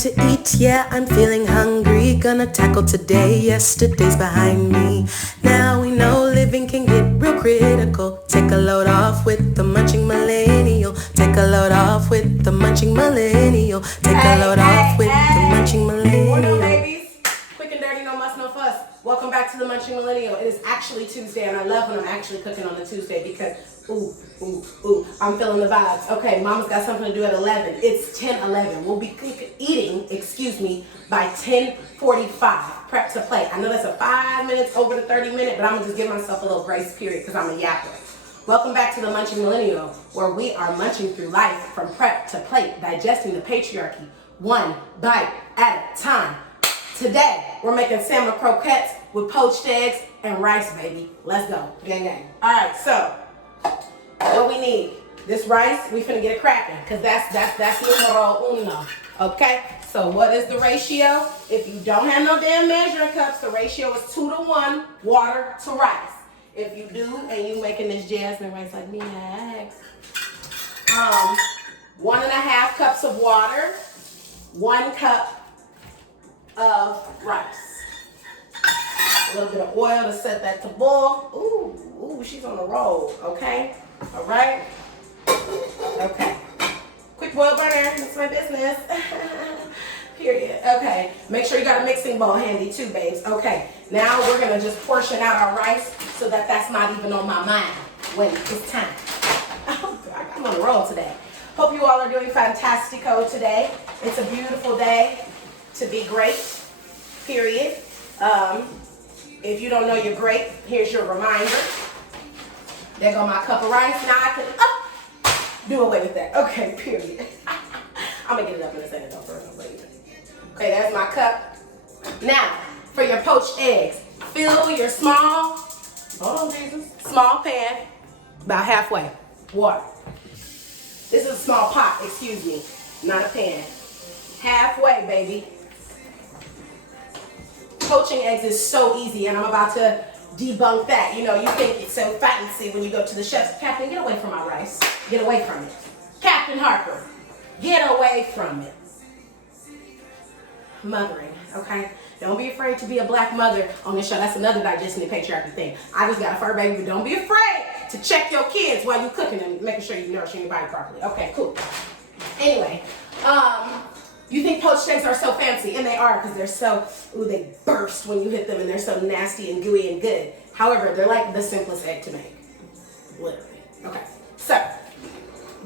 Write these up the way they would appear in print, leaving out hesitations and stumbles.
to eat, yeah, I'm feeling hungry. Gonna tackle today, yesterday's behind me. Now we know living can get real critical. Take a load off with the Munching Millennial. Take a load off with the Munching Millennial. Take a load off with the Munching Millennial. Morno babies, quick and dirty, no muss, no fuss. Welcome back to the Munching Millennial. It is actually Tuesday, and I love when I'm actually cooking on a Tuesday because I'm feeling the vibes. Okay, mama's got something to do at 11. It's 10:11. We'll be eating, by 10:45. Prep to plate. I know that's a 5 minutes over the 30-minute, but I'm gonna just give myself a little grace period because I'm a yapper. Welcome back to the Munching Millennial, where we are munching through life from prep to plate, digesting the patriarchy, one bite at a time. Today, we're making salmon croquettes with poached eggs and rice, baby. Let's go. Gang, gang. All right, so what we need, this rice, we finna get it cracking, because that's numero uno, okay? So what is the ratio? If you don't have no damn measuring cups, the ratio is 2-to-1 water to rice. If you do, and you making this Jasmine rice like me, 1.5 cups of water, 1 cup of rice. A little bit of oil to set that to boil. Ooh, she's on a roll, okay? All right? Okay. Quick boil burner, that's my business. Period. Okay, make sure you got a mixing bowl handy too, babes. Okay, now we're gonna just portion out our rice so that that's not even on my mind when it's time. I'm on a roll today. Hope you all are doing fantastico today. It's a beautiful day to be great, period. If you don't know you're great, here's your reminder. There go my cup of rice. Now I can do away with that. Okay, period. I'm gonna get it up in a second though first. Okay, that's my cup. Now, for your poached eggs, fill your small pan about halfway. Water. This is a small pot, excuse me, not a pan. Halfway, baby. Poaching eggs is so easy, and I'm about to debunk that. You know, you think it's so fancy when you go to the chef's. Captain, get away from my rice. Get away from it. Captain Harper, get away from it. Mothering, okay? Don't be afraid to be a black mother on this show. That's another digesting the patriarchy thing. I just got a fur baby, but don't be afraid to check your kids while you're cooking and making sure you're nourishing your body properly. Okay, cool. Anyway, you think poached eggs are so fancy, and they are because they're so, they burst when you hit them, and they're so nasty and gooey and good. However, they're like the simplest egg to make, literally. Okay, so,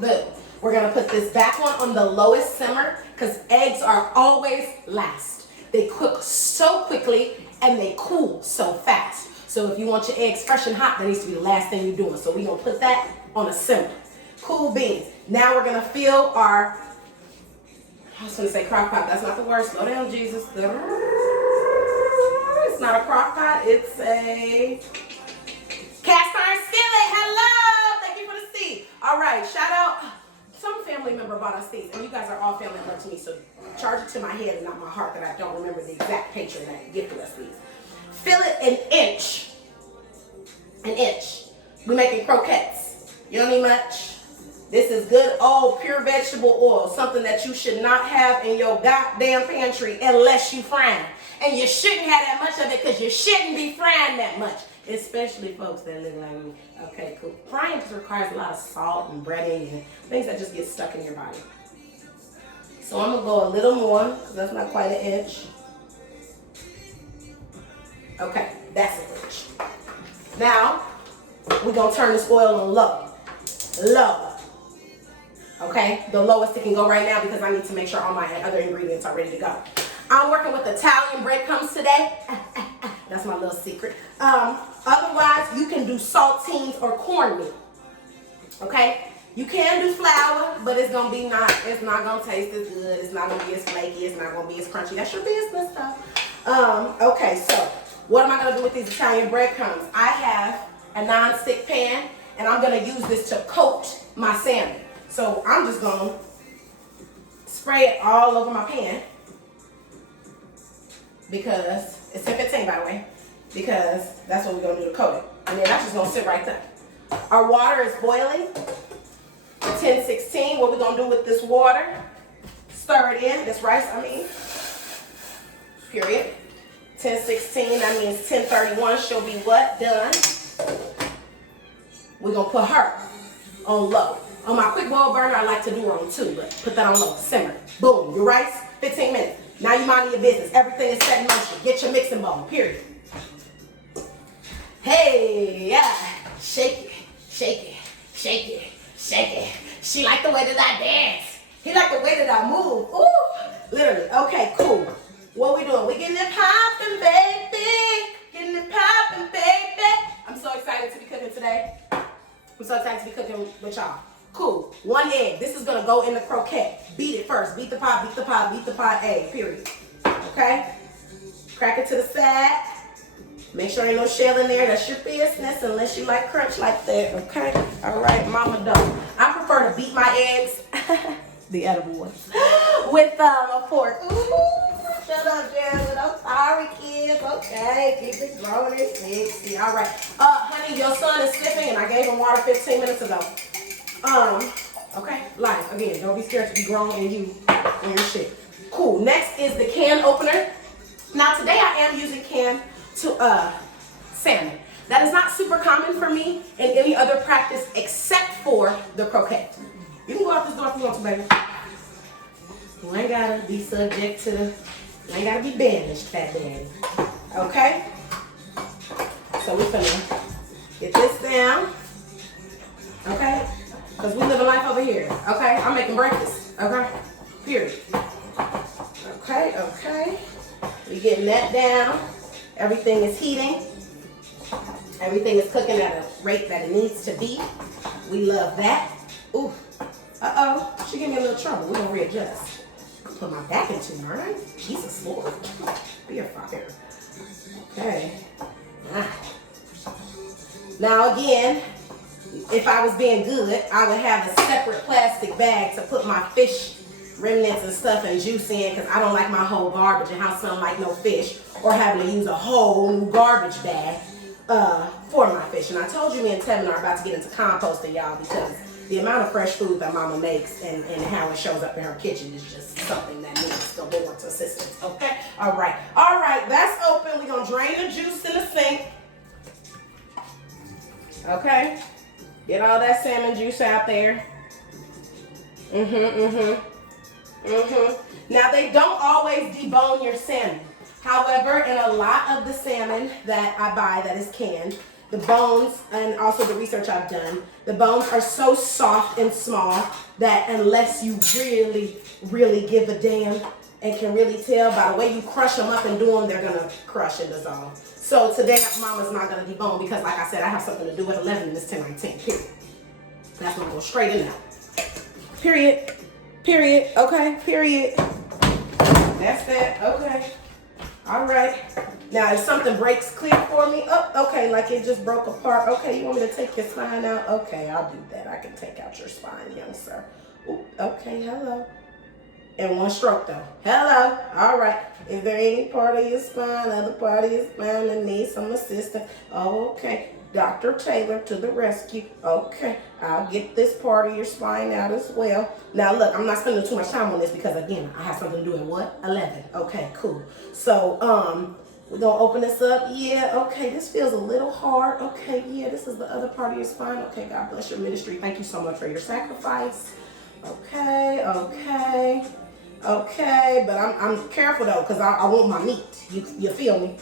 good. We're gonna put this back on the lowest simmer because eggs are always last. They cook so quickly and they cool so fast. So if you want your eggs fresh and hot, that needs to be the last thing you're doing. So we're gonna put that on a simmer. Cool beans. Now we're gonna fill our, I was gonna say crock pot, that's not the word, slow down Jesus. It's not a crock pot, it's a cast iron skillet. Hello, thank you for the seed. All right, shout out. Some family member bought us these, and you guys are all family and love to me, so charge it to my head and not my heart that I don't remember the exact patron that gifted us these. Fill it an inch. We're making croquettes. You don't need much. This is good old pure vegetable oil, something that you should not have in your goddamn pantry unless you frying. And you shouldn't have that much of it because you shouldn't be frying that much. Especially folks that look like me. Okay, cool. Frying just requires a lot of salt and breading and things that just get stuck in your body. So I'm gonna go a little more, because that's not quite an inch. Okay, that's an inch. Now, we're gonna turn this oil on low. Low. Okay, the lowest it can go right now because I need to make sure all my other ingredients are ready to go. I'm working with Italian breadcrumbs today. That's my little secret. Otherwise, you can do saltines or cornmeal. Okay? You can do flour, but it's not gonna taste as good. It's not gonna be as flaky. It's not gonna be as crunchy. That's your business stuff. Okay, so what am I gonna do with these Italian breadcrumbs? I have a non-stick pan, and I'm gonna use this to coat my salmon. So I'm just gonna spray it all over my pan because it's 10:15, by the way, because that's what we're gonna do to coat it. And then that's just gonna sit right there. Our water is boiling. 10:16. What we're gonna do with this water? Stir it in. This rice, period. 10:16, that means 10:31, she'll be what? Done. We're going to put her on low. On my quick boil burner, I like to do her on 2, but put that on low. Simmer. Boom. Your rice, 15 minutes. Now you minding your business. Everything is set in motion. Get your mixing bowl, period. Hey, yeah. Shake it, shake it, shake it, shake it. She like the way that I dance. He like the way that I move. Ooh, literally. Okay, cool. What we doing? We getting it popping, baby. Getting it popping, baby. I'm so excited to be cooking today. I'm so excited to be cooking with y'all. Cool. 1 egg. This is going to go in the croquette. Beat it first. Beat the pot, beat the pot, beat the pot, egg, period. Okay? Crack it to the side. Make sure ain't no shell in there. That's your business unless you like crunch like that. Okay? All right, mama don't. I prefer to beat my eggs, the edible ones, with a fork. Ooh. Shut up, Jasmine. I'm sorry, kids. Okay, keep it growing and sexy. All right. Honey, your son is sniffing, and I gave him water 15 minutes ago. Okay, life. Again, don't be scared to be grown and you and your shit. Cool. Next is the can opener. Now, today I am using can to salmon. That is not super common for me in any other practice except for the croquette. You can go out this door if you want to, baby. You ain't gotta be subject to the... You ain't gotta be banished, fat daddy. Okay? So we're gonna get this down. Okay? Because we live a life over here. Okay? I'm making breakfast. Okay? Period. Okay, okay. We're getting that down. Everything is heating. Everything is cooking at a rate that it needs to be. We love that. Ooh. Uh-oh. She gave me a little trouble. We're gonna readjust. Put my back into her, right? Jesus Lord. Be a fire. Okay. Now again, if I was being good, I would have a separate plastic bag to put my fish remnants and stuff and juice in, because I don't like my whole garbage and how smelling like no fish, or having to use a whole new garbage bag for my fish. And I told you me and Tevin are about to get into composting, y'all, because the amount of fresh food that mama makes and how it shows up in her kitchen is just something that needs the Lord's assistance, okay? All right, that's open. We're going to drain the juice in the sink. Okay? Get all that salmon juice out there. Now, they don't always debone your salmon. However, in a lot of the salmon that I buy that is canned, the bones, and also the research I've done, the bones are so soft and small that unless you really, really give a damn and can really tell by the way you crush them up and do them, they're going to crush and dissolve. So today, mama's not going to debone because, like I said, I have something to do at 11 and it's 10:19, period. That's going to go straight in now. Period. Period. Okay. Period. That's that. Okay. All right. Now, if something breaks clear for me, oh, okay, like it just broke apart. Okay, you want me to take your spine out? Okay, I'll do that. I can take out your spine, young sir. Ooh, okay, hello. In one stroke, though. Hello. All right. Is there any part of your spine, other part of your spine that needs some assistance? Oh, okay. Dr. Taylor to the rescue. Okay, I'll get this part of your spine out as well. Now, look, I'm not spending too much time on this because, again, I have something to do at what? 11. Okay, cool. So, we're going to open this up. Yeah, okay, this feels a little hard. Okay, yeah, this is the other part of your spine. Okay, God bless your ministry. Thank you so much for your sacrifice. Okay, okay, okay. But I'm careful, though, because I want my meat. You feel me?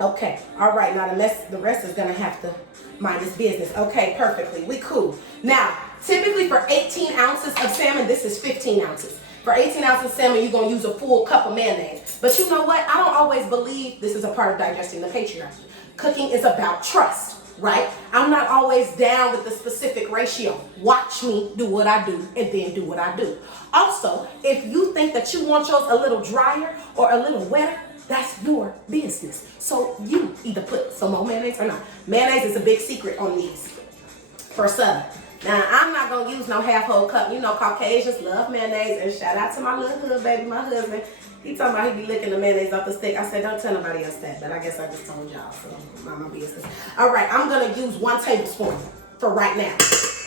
Okay, all right, now the rest is gonna have to mind its business. Okay, perfectly, we cool. Now, typically for 18 ounces of salmon, this is 15 ounces. For 18 ounces of salmon, you're gonna use a full cup of mayonnaise. But you know what? I don't always believe this is a part of digesting the patriarchy. Cooking is about trust, right? I'm not always down with the specific ratio. Watch me do what I do and then do what I do. Also, if you think that you want yours a little drier or a little wetter, that's your business. So you either put some more mayonnaise or not. Mayonnaise is a big secret on these for Southern. Now, I'm not going to use no half whole cup. You know, Caucasians love mayonnaise. And shout out to my little hood baby, my husband. He talking about he be licking the mayonnaise off the stick. I said, don't tell nobody else that. But I guess I just told y'all. So, mind my business. All right, I'm going to use 1 tablespoon for right now.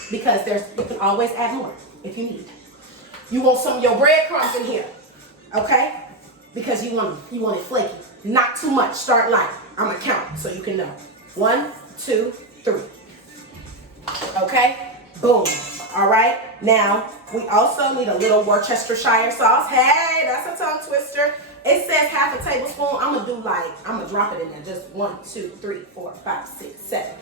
Because you can always add more if you need. You want some of your breadcrumbs in here, okay? Because you want it flaky. Not too much. Start light. I'm gonna count so you can know. 1, 2, 3. Okay? Boom. All right. Now we also need a little Worcestershire sauce. Hey, that's a tongue twister. It says half a tablespoon. I'm gonna drop it in there. Just 1, 2, 3, 4, 5, 6, 7.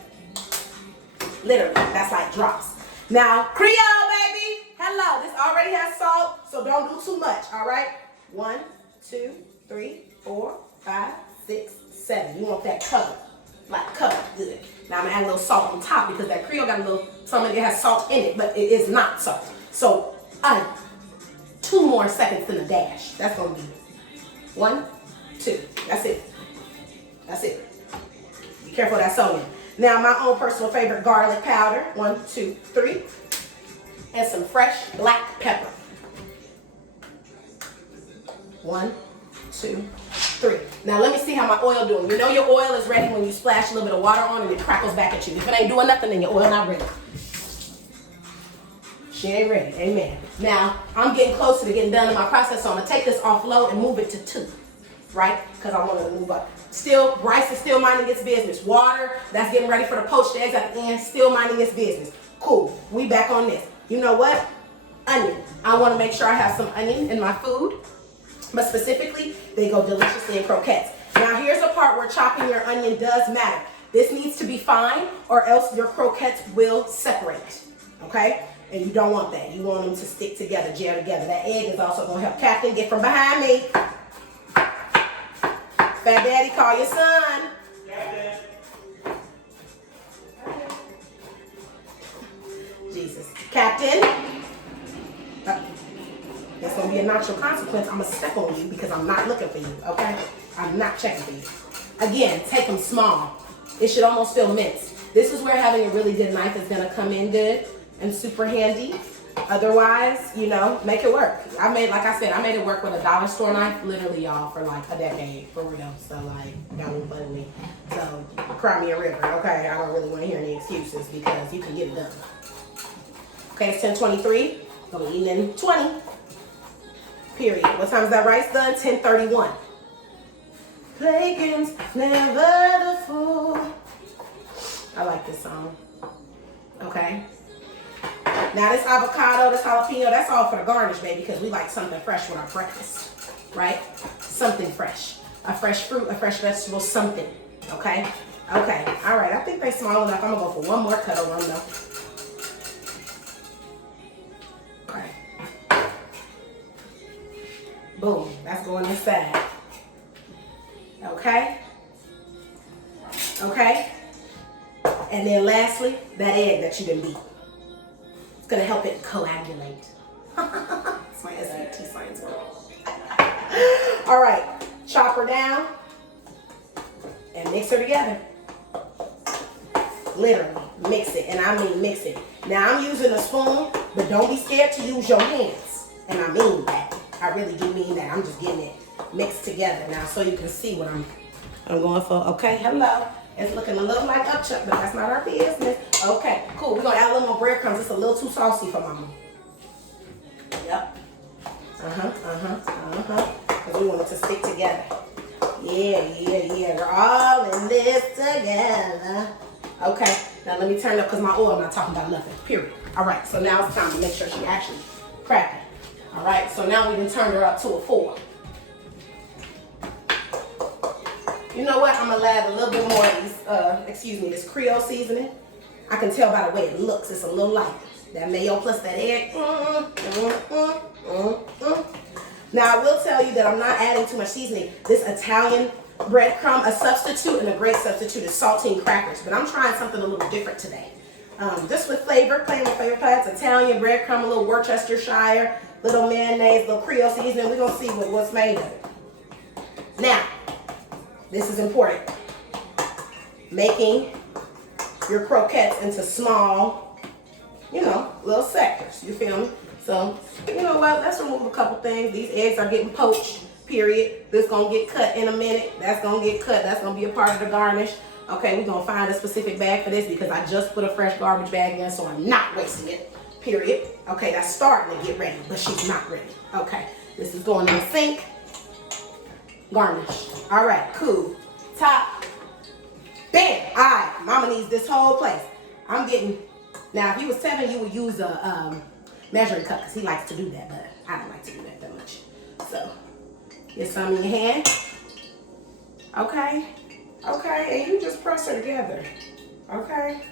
Literally, that's like drops. Now, Creole, baby. Hello. This already has salt, so don't do too much. All right. 1, 2, 3, 4, 5, 6, 7. You want that covered, like covered good. Now I'm gonna add a little salt on top because that Creole got a little, some of it has salt in it, but it is not salt. So 2 more seconds than a dash. That's gonna be 1, 2. That's it. That's it. Be careful of that sodium. Now my own personal favorite garlic powder. 1, 2, 3. And some fresh black pepper. 1, 2, 3. Now let me see how my oil doing. You know your oil is ready when you splash a little bit of water on and it crackles back at you. If it ain't doing nothing, then your oil not ready. She ain't ready. Amen. Now I'm getting closer to getting done in my process, so I'm gonna take this off low and move it to 2, right? Because I want it to move up. Still, rice is still minding its business. Water, that's getting ready for the poached eggs at the end, still minding its business. Cool. We back on this. You know what? Onion. I want to make sure I have some onion in my food. But specifically, they go deliciously in croquettes. Now here's a part where chopping your onion does matter. This needs to be fine or else your croquettes will separate, okay? And you don't want that. You want them to stick together, gel together. That egg is also going to help. Captain, get from behind me. Fat Daddy, call your son. Captain. Jesus. Captain. That's going to be a natural consequence. I'm going to step on you because I'm not looking for you, okay? I'm not checking for you. Again, take them small. It should almost feel minced. This is where having a really good knife is going to come in good and super handy. Otherwise, you know, make it work. Like I said, I made it work with a dollar store knife, literally, y'all, for like a decade, for real. So, like, don't play with me. So, cry me a river, okay? I don't really want to hear any excuses because you can get it done. Okay, it's 10:23. Gonna be eating in 20. Period. What time is that rice done? 10:31. Play games, never the fool. I like this song. Okay. Now this avocado, this jalapeno, that's all for the garnish, baby, because we like something fresh with our breakfast, right? Something fresh. A fresh fruit, a fresh vegetable, something. Okay? Okay. All right. I think they're small enough. I'm going to go for one more cut over them, though. Boom, that's going inside. Okay? Okay? And then lastly, that egg that you done beat. It's gonna help it coagulate. It's my SAT science word. All right, chop her down and mix her together. Literally, mix it, and I mean mix it. Now I'm using a spoon, but don't be scared to use your hands. And I mean that. I really do mean that. I'm just getting it mixed together now so you can see what I'm going for. Okay, hello. It's looking a little like upchuck, but that's not our business. Okay, cool. We're going to add a little more breadcrumbs. It's a little too saucy for mama. Yep. Because we want it to stick together. Yeah. We're all in this together. Okay, now let me turn up because my oil, I'm not talking about nothing, period. All right, so now it's time to make sure she actually cracking. All right, so now we can turn her up to a 4. You know what? I'm gonna add a little bit more of these, this Creole seasoning. I can tell by the way it looks, it's a little light. That mayo plus that egg. Now I will tell you that I'm not adding too much seasoning. This Italian breadcrumb, a substitute and a great substitute is saltine crackers, but I'm trying something a little different today. Just with flavor, playing with flavor pads, Italian breadcrumb, a little Worcestershire, little mayonnaise, little Creole seasoning. We're gonna see what's made of it. Now, this is important. Making your croquettes into small, little sectors. You feel me? So, you know what? Let's remove a couple things. These eggs are getting poached, period. This gonna get cut in a minute. That's gonna get cut. That's gonna be a part of the garnish. Okay, we're gonna find a specific bag for this because I just put a fresh garbage bag in, so I'm not wasting it. period. Okay, that's starting to get ready, but she's not ready. Okay, this is going in the sink. Garnish. All right, cool. Top. Bam. All right, mama needs this whole place. I'm getting, now if you was 7, you would use a measuring cup because he likes to do that, but I don't like to do that much. So, get some in your hand. Okay. Okay, and you just press her together. Okay?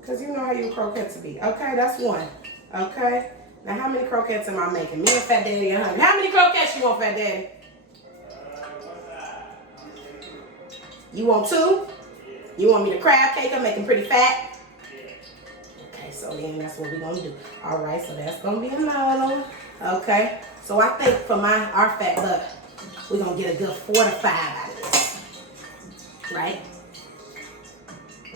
Because you know how your croquettes be. Okay, that's one. Okay? Now, how many croquettes am I making? Me and Fat Daddy and Honey. How many croquettes you want, Fat Daddy? You want 2? You want me to crab cake? I'm making pretty fat. Okay, so then that's what we're going to do. All right, so that's going to be another one. Okay, so I think for our fat butter, we're going to get a good 4 to 5 out of this. Right?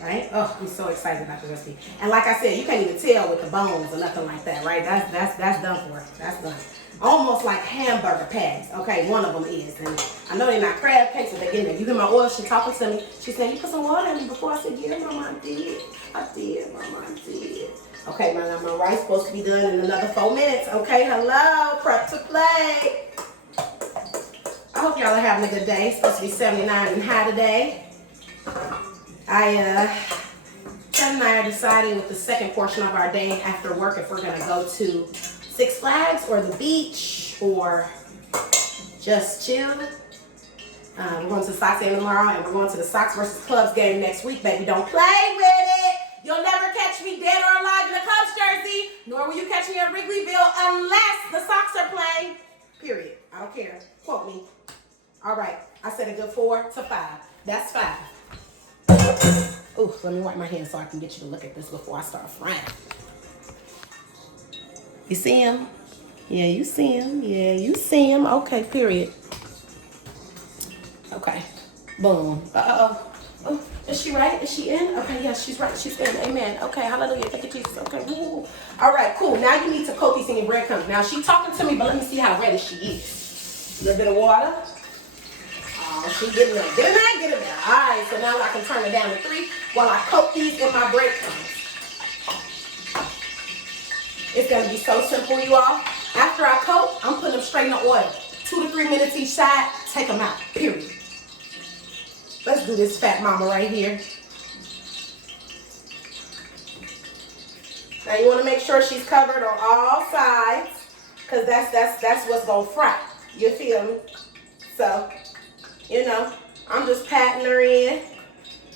Right? Oh, I'm so excited about the recipe. And like I said, you can't even tell with the bones or nothing like that, right? That's done for. That's done. Almost like hamburger patties. Okay, one of them is. And I know they're not crab cakes, but they're getting there. You hear my oil, she talking to me. She said, you put some water in me before. I said, yeah, Mama, I did. I did, Mama, I did. Okay, now my rice supposed to be done in another 4 minutes. Okay, hello, prep to play. I hope y'all are having a good day. It's supposed to be 79 and high today. Ted and I are deciding with the second portion of our day after work if we're gonna go to Six Flags or the beach or just chill. We're going to the Sox game tomorrow and we're going to the Sox versus Cubs game next week, baby. Don't play with it. You'll never catch me dead or alive in a Cubs jersey, nor will you catch me at Wrigleyville unless the Sox are playing. Period. I don't care. Quote me. All right. I said a good 4 to 5. That's 5. Ooh, let me wipe my hands so I can get you to look at this before I start frying. You see him? Yeah, you see him. Yeah, you see him. Okay, period. Okay. Boom. Oh, is she right? Is she in? Okay, yes, she's right. She's in. Amen. Okay, hallelujah. Thank you, Jesus. Okay. Woo. All right, cool. Now you need to coat these in your breadcrumbs. Now she's talking to me, but let me see how ready she is. A little bit of water. Oh, she's getting there. Get in there, get in there. All right, so now I can turn it down to 3 while I coat these in my breadcrumbs. It's going to be so simple, you all. After I coat, I'm putting them straight in the oil. 2 to 3 minutes each side. Take them out, period. Let's do this fat mama right here. Now you want to make sure she's covered on all sides because that's what's going to fry. You feel me? So, you know, I'm just patting her in,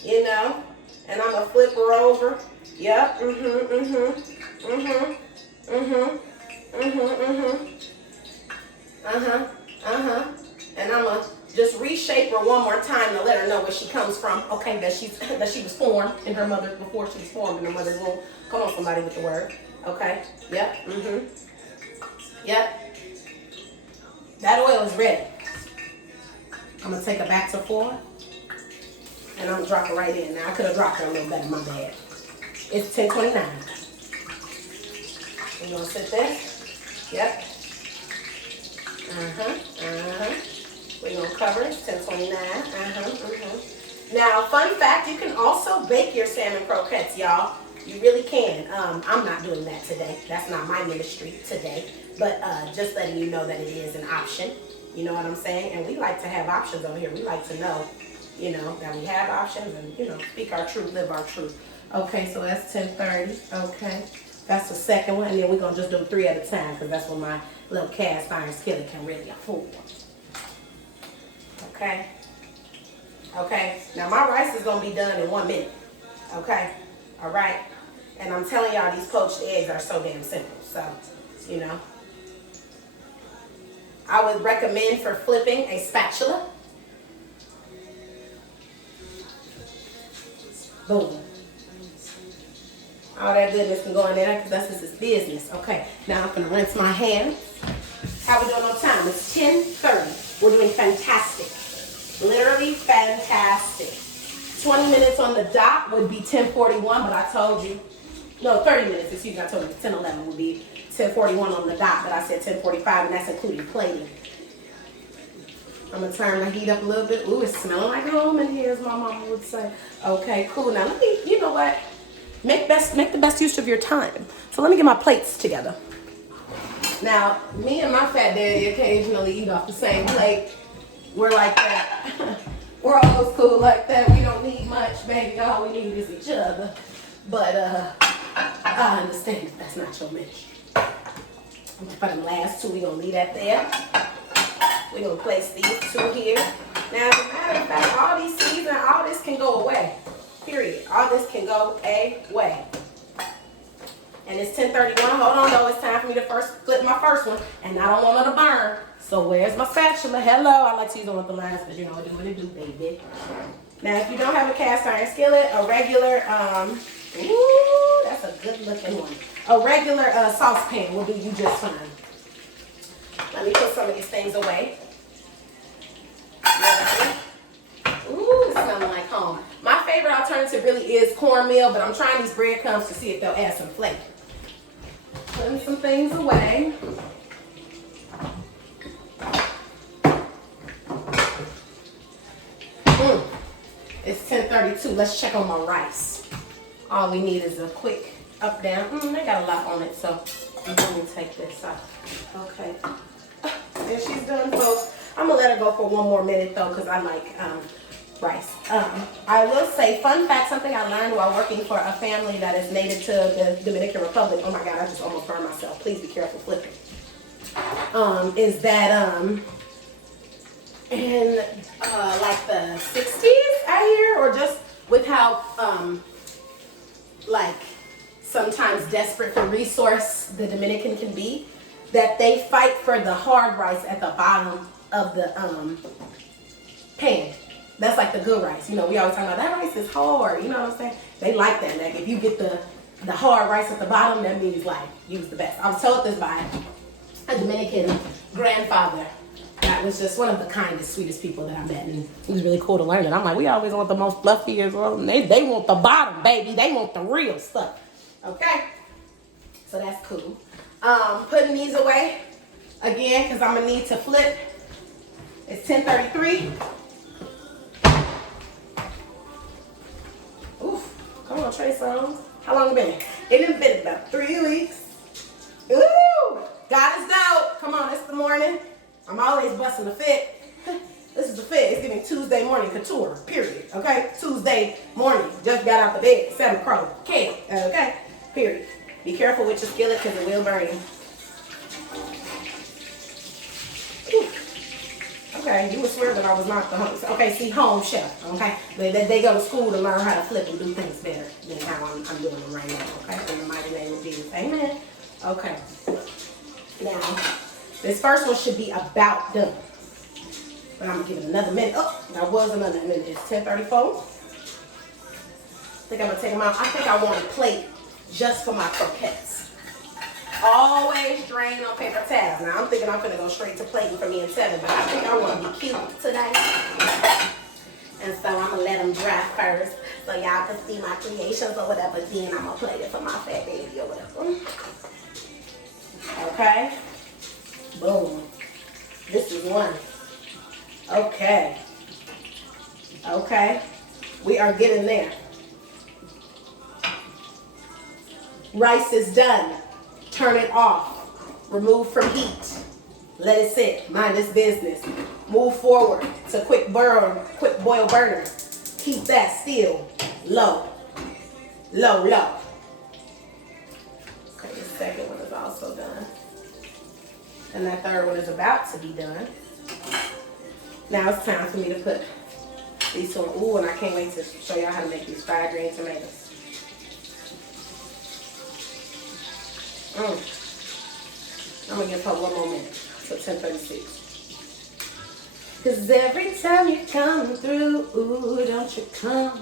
you know, and I'm going to flip her over. Yep, And I'm going to just reshape her one more time to let her know where she comes from. Okay, that she was formed in her mother, before she was formed in her mother's womb. Come on, somebody with the word. Okay, yep, Yep. That oil is ready. I'm going to take her back to 4. And I'm going to drop her right in. Now, I could have dropped her a little better, my bad. It's 10:29. We're going to sit there. Yep. We're going to cover it. 10:29. Now, fun fact, you can also bake your salmon croquettes, y'all. You really can. I'm not doing that today. That's not my ministry today. But just letting you know that it is an option. You know what I'm saying? And we like to have options over here. We like to know, you know, that we have options and, you know, speak our truth, live our truth. Okay, so that's 10:30. Okay. That's the second one. And then we're going to just do 3 at a time because that's what my little cast iron skillet can really afford. Okay. Okay. Now, my rice is going to be done in 1 minute. Okay. All right. And I'm telling y'all, these poached eggs are so damn simple. So, you know. I would recommend for flipping a spatula. Boom. All that goodness can go in there because that's just his business. Okay, now I'm going to rinse my hands. How we doing on time? It's 10:30. We're doing fantastic. Literally fantastic. 20 minutes on the dot would be 10:41, but I told you. No, 30 minutes, excuse me. I told you 10:11 would be 10:41 on the dot, but I said 10:45, and that's including plating. I'm going to turn my heat up a little bit. Ooh, it's smelling like home in here, as my mama would say. Okay, cool. Now, let me, you know what? make the best use of your time. So let me get my plates together. Now, me and my fat daddy occasionally eat off the same plate. We're like that. We're old school like that. We don't need much, baby. All we need is each other. But I understand if that's not your ministry. For the last two, we're going to leave that there. We're going to place these two here. Now, as a matter of fact, all these seeds and all this can go away. Period. All this can go away. And it's 10:31. Hold on, though. It's time for me to flip my first one. And I don't want her to burn. So where's my spatula? Hello. I like to use them with the lines because you know what it do, baby. Now, if you don't have a cast iron skillet, a regular, ooh, that's a good looking one. A regular saucepan will do you just fine. Let me put some of these things away. Ooh, it's smelling like home. My favorite alternative really is cornmeal, but I'm trying these breadcrumbs to see if they'll add some flavor. Putting some things away. It's 10:32. Let's check on my rice. All we need is a quick up, down. They got a lot on it, so let me take this out. Okay. And she's done, folks. I'm going to let her go for one more minute, though, because I like rice. I will say, fun fact, something I learned while working for a family that is native to the Dominican Republic. Oh, my God, I just almost burned myself. Please be careful flipping. Is that in like the 60s, I hear, or just with how like sometimes desperate for resource the Dominican can be, that they fight for the hard rice at the bottom of the pan. That's like the good rice. You know, we always talk about that rice is hard. You know what I'm saying? They like that. Like if you get the hard rice at the bottom, that means like you was the best. I was told this by a Dominican grandfather that was just one of the kindest, sweetest people that I met, and it was really cool to learn it. I'm like, we always want the most fluffy as well. They want the bottom, baby. They want the real stuff. Okay, so that's cool. Putting these away again because I'm gonna need to flip. It's 10:33. Oof, come on, Trey Songz. How long it been? It has been about 3 weeks. Ooh, God is out. Come on, it's the morning. I'm always busting a fit. This is the fit. It's giving Tuesday morning couture, period. Okay? Tuesday morning. Just got out the bed. 7 o'clock. Okay? Period. Be careful with your skillet because it will burn you. Okay, you would swear that I was not the home. Okay, see, home chef. Okay? They go to school to learn how to flip and do things better than how I'm doing them right now. Okay? In the mighty name of Jesus. Amen. Okay. Now, this first one should be about done. But I'm going to give it another minute. Oh, that was another minute. It's 10:34. I think I'm going to take them out. I think I want a plate just for my croquettes. Always drain on paper towels. Now, I'm thinking I'm going to go straight to plating for me and Tevin, but I think I want to be cute today. And so I'm going to let them dry first so y'all can see my creations or whatever. Then I'm going to plate it for my fat baby or whatever. Okay. Boom. This is one. Okay. Okay. We are getting there. Rice is done. Turn it off. Remove from heat. Let it sit. Mind its business. Move forward to quick boil burner. Keep that still. Low. Low, low. Okay, the second one is also done. And that third one is about to be done. Now it's time for me to put these on. Ooh, and I can't wait to show y'all how to make these fried green tomatoes. I'm going to give her one more minute. So 10:36. Because every time you come through, ooh, don't you come.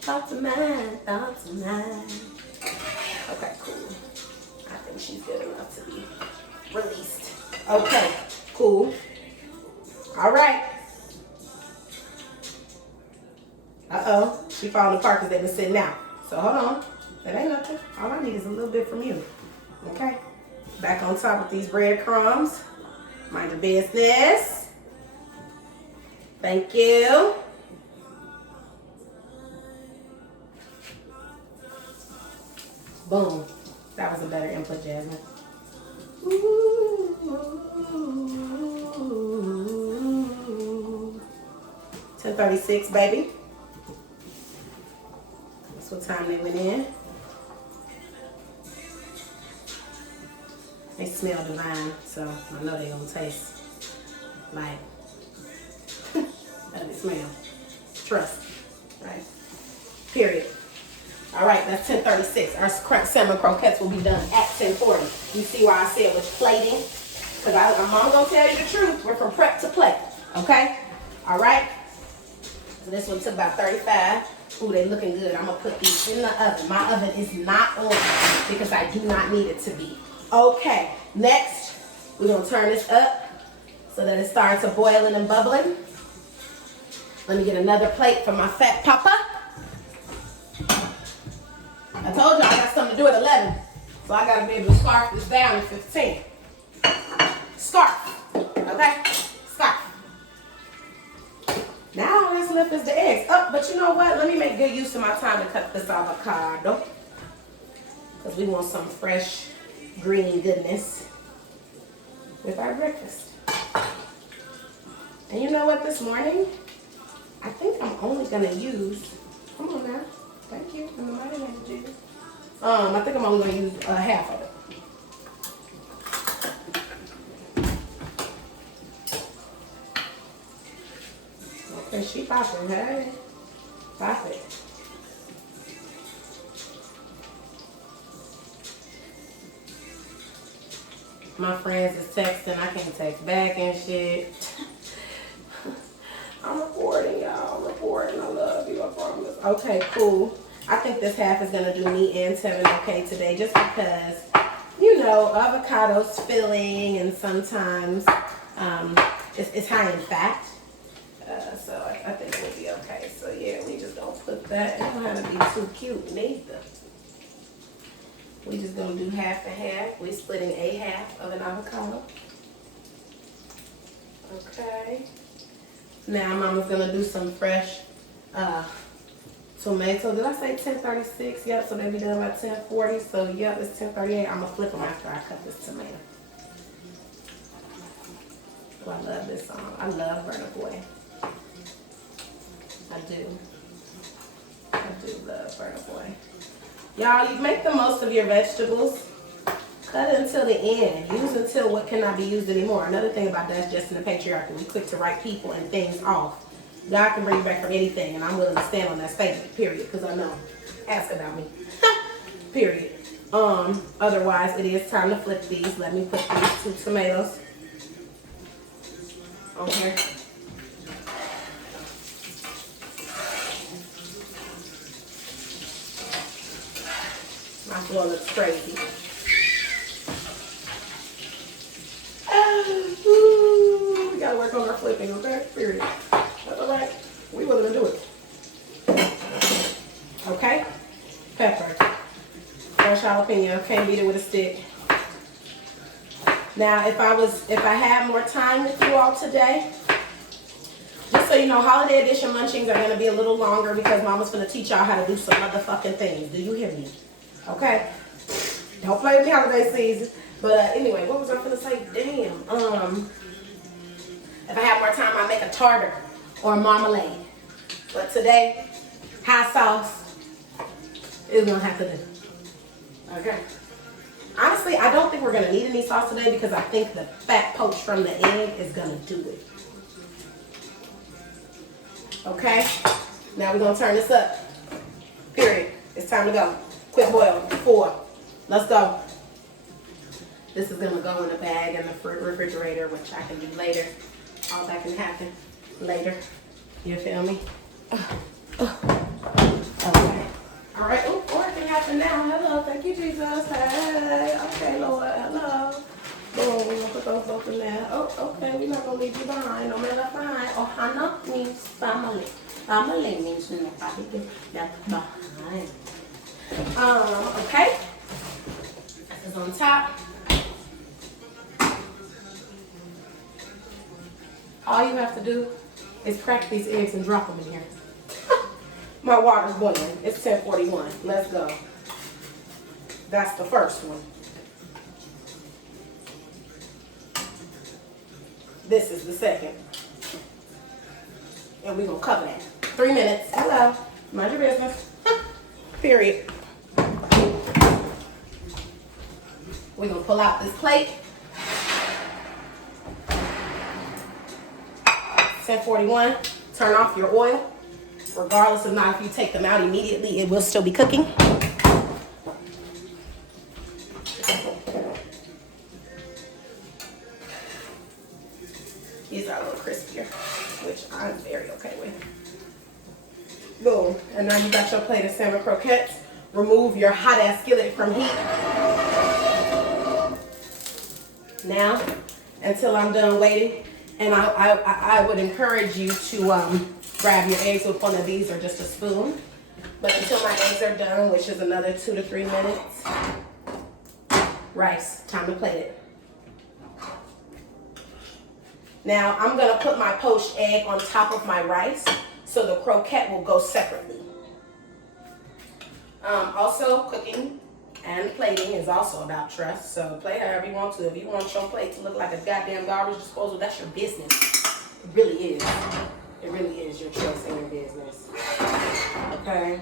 Thoughts of mine, thoughts of mine. Okay, cool. I think she's good enough to be released. Okay, cool. All right. Uh-oh. She falling apart because they've been sitting out. So hold on. That ain't nothing. All I need is a little bit from you. Okay? Back on top with these breadcrumbs. Mind your business. Thank you. Boom. That was a better input, Jasmine. 10:36, baby. That's what time they went in. They smell divine, so I know they gonna taste like how they smell. Trust, right? Period. All right, that's 10:36. Our salmon croquettes will be done at 10:40. You see why I said with plating? Because I'm gonna tell you the truth. We're from prep to plate, okay? All right. So this one took about 35. Ooh, they looking good. I'm gonna put these in the oven. My oven is not on because I do not need it to be. Okay, next, we're gonna turn this up so that it starts boiling and bubbling. Let me get another plate for my fat papa. I told you I got something to do at 11, so I gotta be able to scarf this down at 15. Scarf, okay? Scarf. Now let's lift is the eggs. Oh, but you know what? Let me make good use of my time to cut this avocado. Because we want some fresh green goodness with our breakfast. And you know what, this morning, I think I'm only gonna use, come on now, thank you, in the mighty name of Jesus. I think I'm only gonna use half of it. Okay, she popping, hey, pop it. My friends is texting, I can't text back and shit. I'm recording, y'all. I'm recording. I love you, I promise. Okay, cool. I think this half is going to do me and Tevin okay today just because, you know, avocado's filling and sometimes it's high in fat. So I think it will be okay. So, yeah, we just don't put that. It don't have to be too cute neither. We just going to do half and half. We're splitting a half of an avocado. Okay. Now Mama's gonna do some fresh tomato. Did I say 10:36? Yep, so they be done by 10:40. So yep, it's 10:38. I'm gonna flip them after I cut this tomato. Oh, I love this song. I love Burna Boy. I do love Burna Boy. Y'all, you make the most of your vegetables. Cut it until the end. Use until what cannot be used anymore. Another thing about that's just in the patriarchy. We quick to write people and things off. God can bring you back from anything, and I'm willing to stand on that statement, period, because I know. Ask about me. Period. Otherwise, it is time to flip these. Let me put these 2 tomatoes on here. My floor looks crazy. We gotta work on our flipping, okay? Period. That's all right. We willing to do it. Okay? Pepper. Fresh jalapeno. Can't beat it with a stick. Now, if I had more time with you all today, just so you know, holiday edition munchings are gonna be a little longer because Mama's gonna teach y'all how to do some motherfucking things. Do you hear me? Okay? Don't play with the holiday season. But anyway, what was I gonna say? Damn. If I have more time, I'll make a tartar or a marmalade. But today, hot sauce is gonna have to do. Okay. Honestly, I don't think we're gonna need any sauce today because I think the fat poached from the egg is gonna do it. Okay. Now we're gonna turn this up. Period. It's time to go. Quick boil. 4. Let's go. This is gonna go in a bag in the refrigerator, which I can do later. All that can happen later. You feel me? Okay. All right. Oh, or it can happen now. Hello. Thank you, Jesus. Hey. Okay, Lord. Hello. Boom. We're gonna put those both in there. Oh, okay. We're not gonna leave you behind. No man left behind. Ohana means family. Family means nobody left behind. Okay. This is on top. All you have to do is crack these eggs and drop them in here. My water's boiling. It's 10:41. Let's go. That's the first one. This is the second. And we're going to cover that. 3 minutes. Hello. Mind your business. Period. We're going to pull out this plate. 1041. Turn off your oil. Regardless of not if you take them out immediately, it will still be cooking. These are a little crispier, which I'm very okay with. Boom. And now you got your plate of salmon croquettes. Remove your hot ass skillet from heat. Now, until I'm done waiting, and I would encourage you to grab your eggs with one of these or just a spoon. But until my eggs are done, which is another 2 to 3 minutes, rice, time to plate it. Now, I'm gonna put my poached egg on top of my rice so the croquette will go separately. Also, cooking and plating is also about trust. So plate however you want to. If you want your plate to look like a goddamn garbage disposal, that's your business. It really is. It really is your choice and your business. Okay?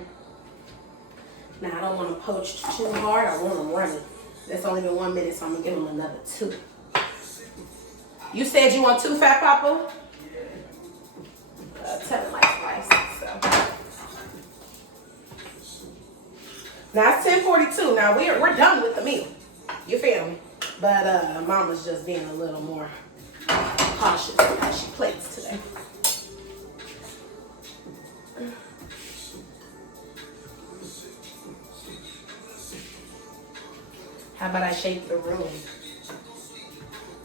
Now, I don't want them poached too hard. I want them runny. That's only been 1 minute, so I'm gonna give them another 2. You said you want 2, Fat Papa? Tell him like rice, so. Now it's 10:42. Now we're done with the meal. You feel me? But Mama's just being a little more cautious as she plates today. How about I shake the room?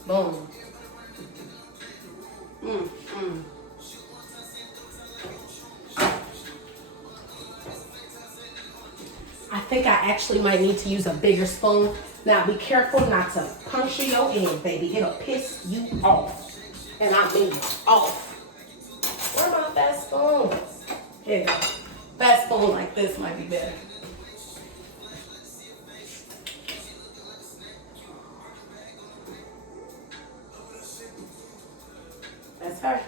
Boom. I think I actually might need to use a bigger spoon. Now be careful not to puncture your egg, baby. It'll piss you off. And I mean off. Where my fat spoon? Here you go. Fat spoon like this might be better. That's her.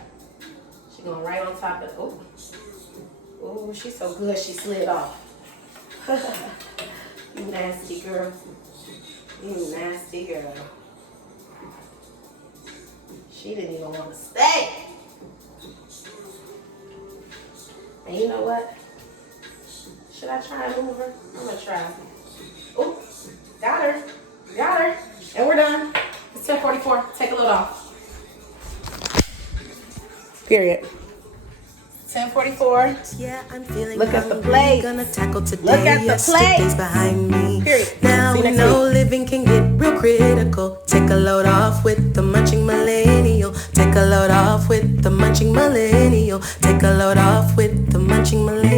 She going right on top of it. Ooh. Ooh, she's so good she slid off. You nasty girl. You nasty girl. She didn't even want to stay. And you know what? Should I try and move her? I'm gonna try. Ooh, got her. Got her. And we're done. It's 10:44. Take a load off. Period. 10:44. Yeah, I'm feeling Look at the hungry. plate. Gonna tackle today. Look at the Yesterday's plate. behind me. Period. Now See you we next know week. living can get real critical. Take a load off with the Munching Millennial. Take a load off with the Munching Millennial. Take a load off with the Munching Millennial.